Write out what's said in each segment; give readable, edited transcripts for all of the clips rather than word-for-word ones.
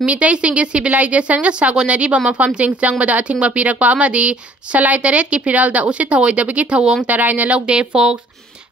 Mitai singi civilization ga sagonari ba mafam changbada athingba pirakpa amadi salai taret ki firal da usi thawoidabagi thawong taraina lawde Focs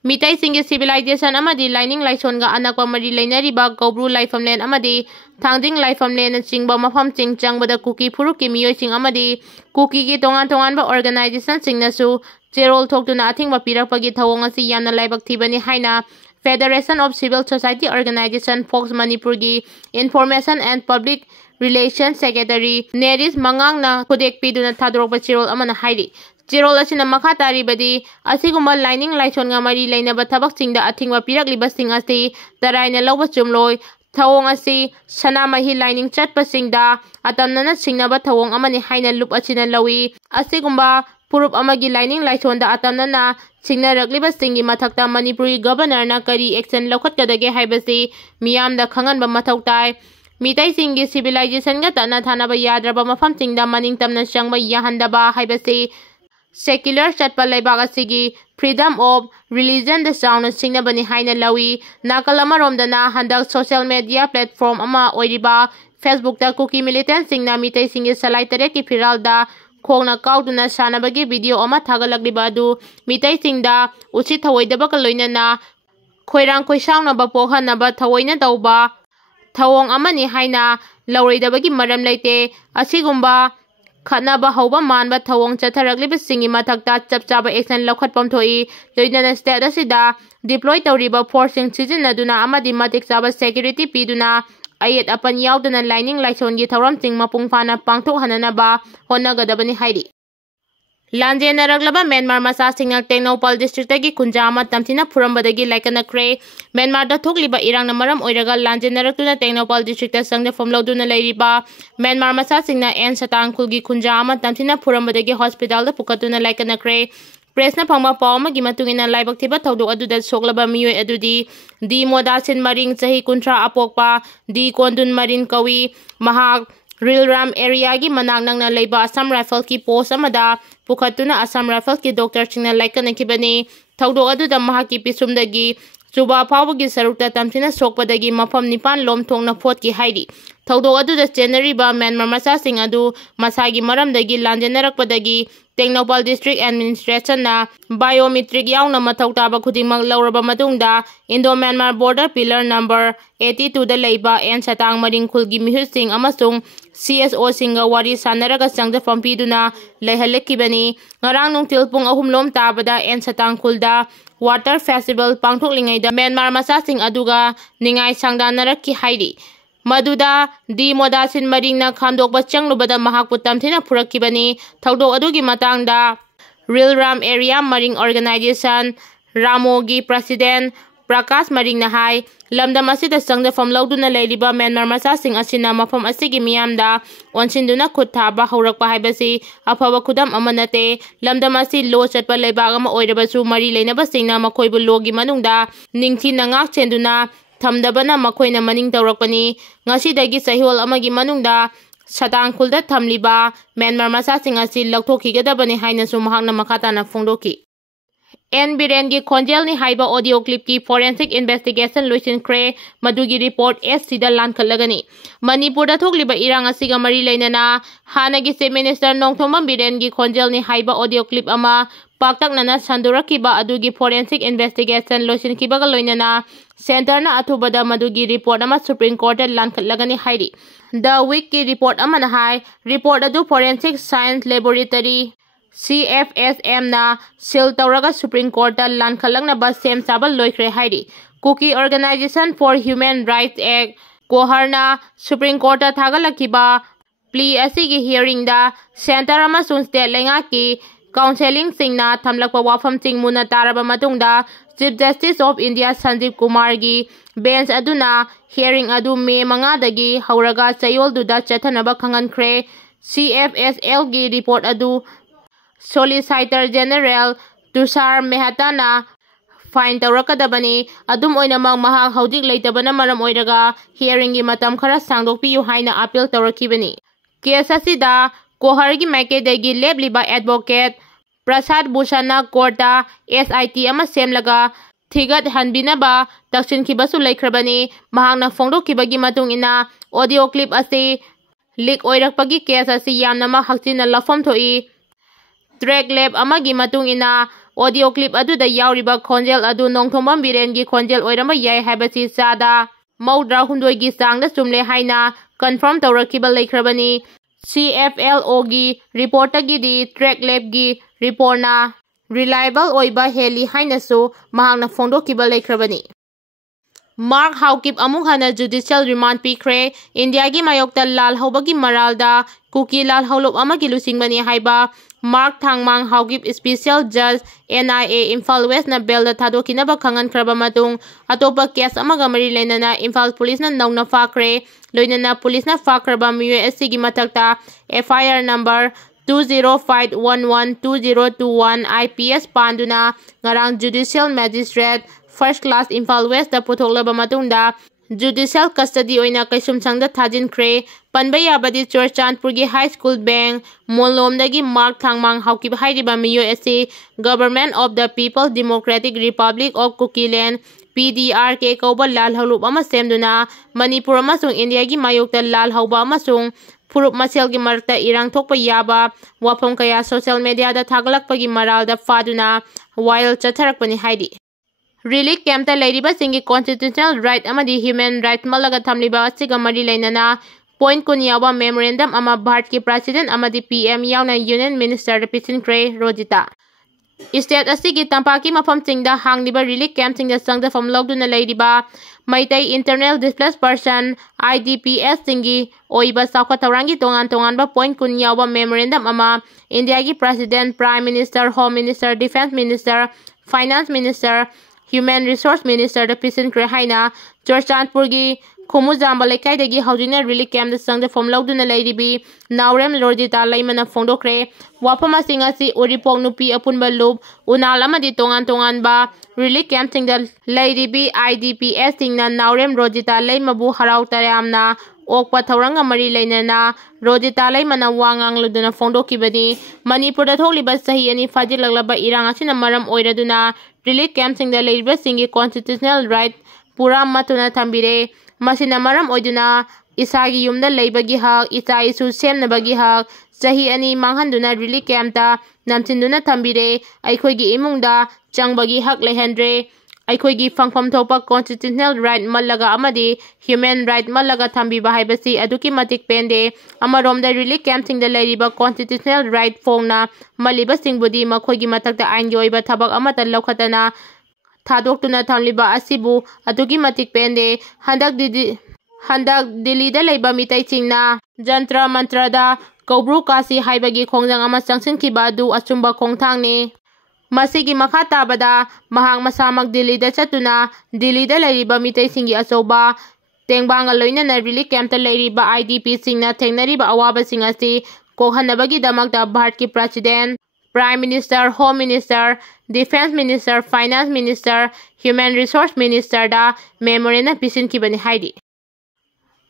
Mitai singi civilization amadi lining laison ga anakpa mari lainari ba Gobru laifamlen amadi Thangding laifamlen chingba mafam changbada Kuki Furuki miyoi sing amadi Kuki gi tongan ba organization singnasu cherol thoktuna athingba pirakpagi thawong asi yamna laibak thibani haina Federation of Civil Society Organization Focs Manipurgi Information and Public Relations Secretary Neris Mangangna Kudek Piduna Tadropa Chirol Amana Haidi. Chirol Asina Makatari Badi, Asiguma lining Lison Gamari Lena Batabak Sing the Atingwa Pirak Libasting Asti, the Raina Loba Jumloy, Thaong Asi, Sanamahi lining Chat Pasing da, Atamana Singnaba Thaong Amani Haina Loop Achina Lawi, Asigumba. Purup amagi lining laison da atamna singna ragliba singi mathakta Manipuri governor na kari action lokhatkadage haibasi miyam da khangan ba mathau tai mitai singi civilization ga tana thana ba yadraba mafam singda maning tamna changba yahanda ba haibasi secular chatpa laibag asigi freedom of religion da sound singna bani haina lawi nakalama romdana handak social media platform ama oiriba Facebook da Kuki militant singna mitai singi salai tare ki firal da Khongna kauduna sanabagi video ama thagalagliba adu mitai singda uchi thawoidaba ka loinana khoirang khoisaungna ba pohana ba thawoina tauba thawong amani haina laureidabagi maram leite asigumba khanaba hauba manba thawong chatharagliba singi mathakta chapchaba action lokhatpam thoi loinana state asida deploy tawriba forcing sizinaduna amadi matik chaba security piduna ayat apan yaudana lining laison gi thawram sing mapung fana pangthok hanana ba honagadabani haidi Lanje naraglaba Myanmar masa singak Tengnopal district gi kunjama tamthina phurambadagi laikana kre Myanmar da thokliba irang namaram oiraga lanje naraktuna Tengnopal district ta sangde fomloduna leiriba Myanmar masa singna en satangkul gi kunjama tamthina phurambadagi hospital da pukatuna laikana kre Presna phangma pawma gi matungina laibak thiba thawdok aduda soklaba miyoi adudi di modasin maring chahi kuntra apokpa di kondun marin kawi mahak Rilram area gi manak nangna leiba Assam Rifle ki post amada pukhatuna Assam Rifle ki doctor chingna laikana kibani thawdok aduda mahaki pisumdagi Suba Pawagi Sarukta Tamsina Sokpadagi Mafam Nipan Lom Thongna Phot ki haidi thawdok aduda January ba Myanmar masa sing adu masagi maramdagi lanjenarakpadagi Tengnopal District Administration na biometric yaungna mathau taba khudingmak lauraba matungda Indo-Myanmar Border Pillar number 82 da leiba en satang maring khulgi mihusing amasung CSO singa wari sanaraga sangda pampiduna leihalekibani ngarang nungtil pung ahumlom tabada en satang khulda Water Festival pangthoklingai da Myanmar masa sing aduga ningai sangdanarakki haidi Maduda di modasin maringna khamdokba changlubada mahakpu tamthina phurakibani thawdok adugi matangda Rilram area maring organization Ramogi president Prakash maringna hai lamdam asida sangda famlawduna leiriba Myanmar masa sing asina mafam asigi miyamda onsinduna khut thaba haurakpa haibasi afaba khudam amanate lamdam asi lo chatpa leibag ama oirabasu mari leinaba singna makhoibu logi manungda ningthi nangak chenduna Thamdabana makoina maning tawrakpani ngasidagi sahihol amagi manungda satangkhulda thamliba Myanmar masa sing asi laukthokhigadabani hainasu mahakna makhatana phongdoki En Birengi Khonjelni haiba audio clip ki forensic investigation loisinkhre madugi report sida lankhalagani Manipurda thokliba irang asiga mari leinana hanagi chief minister Nongthomam Birengi Khonjelni haiba audio clip ama paktaknana sandurakiba adugi forensic investigation loisinkibaga loinana Center na athubada madugi report ama Supreme Court lankhalagani haidi The week ki report ama na hai report adu forensic science laboratory CFSM na seal tawraga Supreme Court lankhalagna ba sem sabal loikre haidi Kuki Organization for Human Rights Act Koharna Supreme Court thagalakiba plea asigi hearing da center ama sun state lenga ki counseling singna thamlakpa wafam sing muna taraba matungda Chief Justice of India Sanjeev Kumar gi bench aduna hearing adu May 5 dagi hauraga chayol duda chathanaba khangankhre CFSL gi report adu Solicitor General Tushar Mehta na fine tawrakadabani adum oinamang mahak haudik leitabana maram oiraga hearing gi matam khara sangdokpiyu haina appeal tawrakibani case asida Kohar gi maiketagi lebliba advocate Prasad Bhushana Korta SIT ama semlaga thigat hanbinaba taksinkhibasु leikrabani mahakna phongdokkibagi matung ina audio clip ase leak oirakpagi case ase yamna ma hakchina lafom thoi track lab amagi matung ina audio clip aduda yauriba khonjel adu nongthombam birengi khonjel oirama yai habasi sada maudra hundoi gi sangda chumle haina confirm tawrakiba leikrabani CFLO gi report gi di track lab gi report na reliable oiba heli hainasu mahakna phongdokiba leikrabani Mark Haukip amuk hana judicial remand pikre India gi mayokta lal hobagi maralda Kuki lal holup amagi lusingbani haiba Mark Thangmang Haukip special judge NIA Imphal West na belda thadokinaba khangan kraba matung atopa case amaga mari lenana Imphal police na nauna fakre loinana police na fakraba MUSC gi matakta FIR number 20511201 IPS panduna ngarang judicial magistrate first class Imphal West da puthoklaba matungda judicial custody oina kaisum sangda thajinkre panba yabadi Churchandpur gi high school bank molomdagi Mark Thangmang Haukip hairiba MUSC government of the People's Democratic Republic of Kukiland PDRK kauba lal holup ama semduna Manipur amasung India gi mayokta lal hauba amasung Purup masel gi marta irang thokpa yaba wafam kaya social media da thagalakpagi maralda faduna while chatharakpani haidi Relief camp ta leiriba singi constitutional right amadi human right malaga thamliba asiga mari leinana point kun Yaoba Memorandum ama Bharat ki president amadi PM yauna union minister Pisinkhre Rojita State asigi tampaki mafam singda hangliba relief camp singda sangda famlogduna leiriba Maitai internal displaced person IDPS singi oiba sakwa tawrangi tongan ba point kun Yaoba Memorandum ama India gi president prime minister home minister defense minister finance minister Human Resource Minister da Pisinkhre haina Churchandpur gi Khumujamba lekai dagi haujina relief camp da sangda famlogduna leiribi Naurem Lwdriba laimana phongdokre wafama singasi uripok nupi apunba loop unal amadi tongan ba relief camp singda leiribi IDPS singna Naurem Lwdriba laimabu harau taramna okpa thauranga mari leinana Lwdriba laimana wangang luduna phongdokibani Manipur da thokliba sahi ani fajilaglaba irang asina maram oiraduna relief camp singda leiriba singi constitutional right pura matuna thambire masina maram oiduna isagi yumda leibagi hak icha isu semnabagi hak sahi ani manghanduna relief camp ta namchinduna thambire aikhoigi imungda changbagi hak lehendre aikhoigi fangpham thopa constitutional right malaga amadi human right malaga thambiba haibasi aduki matik pende amaromda relief camp singda leiriba constitutional right phongna maliba singbudi makhoigi matakta ain gi oiba thabak amata lokhatana thadoktuna thamliba asibu aduki matik pende handak Delhi da leiba mitai chingna jantra mantra da kaubru kasi haibagi khongjang ama changsinkiba adu achumba khongthangni masigi makha tabada mahang masamak Delhi da chatuna Delhi da leiriba mitai singi achoba tengbanga loinana relief camp ta leiriba IDP singna thengnariba awaba singasi kokhanabagi damakta Bharat ki president Prime Minister, Home Minister, Defense Minister, Finance Minister, Human Resource Minister da Memorandum Pisinkhre haidi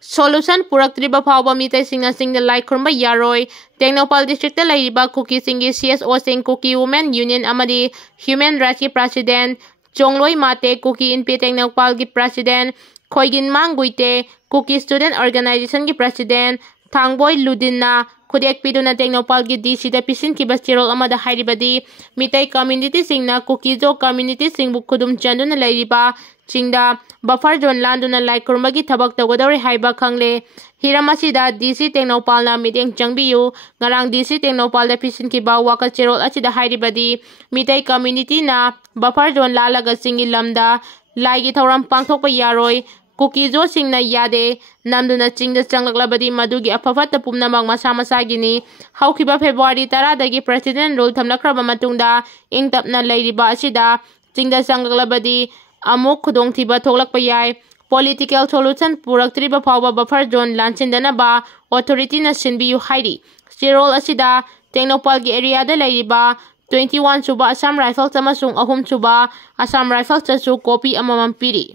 Solution puraktriba phawba mitai singna lai khurba yaroi Technopal district ta leiriba Kuki singi CSO sing Kuki Women Union amadi Human Rights ki president Chongloi Mate Kuki in Technopal ki president Khoigin Manguite Kuki Student Organization ki president Thangboi Ludinna Khudek piduna Technopal ki DC da Pisinkhre chirol amada hairibadi mitai community singna Kuki jo community singbu khudum chanduna leiriba chingda buffer zone landuna lai kurmagi thabak tawgadori haiba khangle hiramasi da DC Technopal na meeting changbiyu ngarang DC Technopal da Pisinkhre waka chirol achida hairibadi mitai community na buffer zone lalaga singi lamda laigi thauram pangthokpa yaroi Kuki jo singna yade namduna chingda changlaklabadi madugi afafata pumnamak masa masagini haukiba February 10 dagi president rule thamlakraba matungda ingtapna leiriba asida chingda changlaklabadi amuk khudongthiba thoklakpa yai political solution puraktriba phawba buffer zone lanchindanaba authority na sinbiyu hairi chirol asida Technopal gi area da leiriba 21 suba Assam Rifles amasung 3 suba Assam Rifles chasu copy amamam piri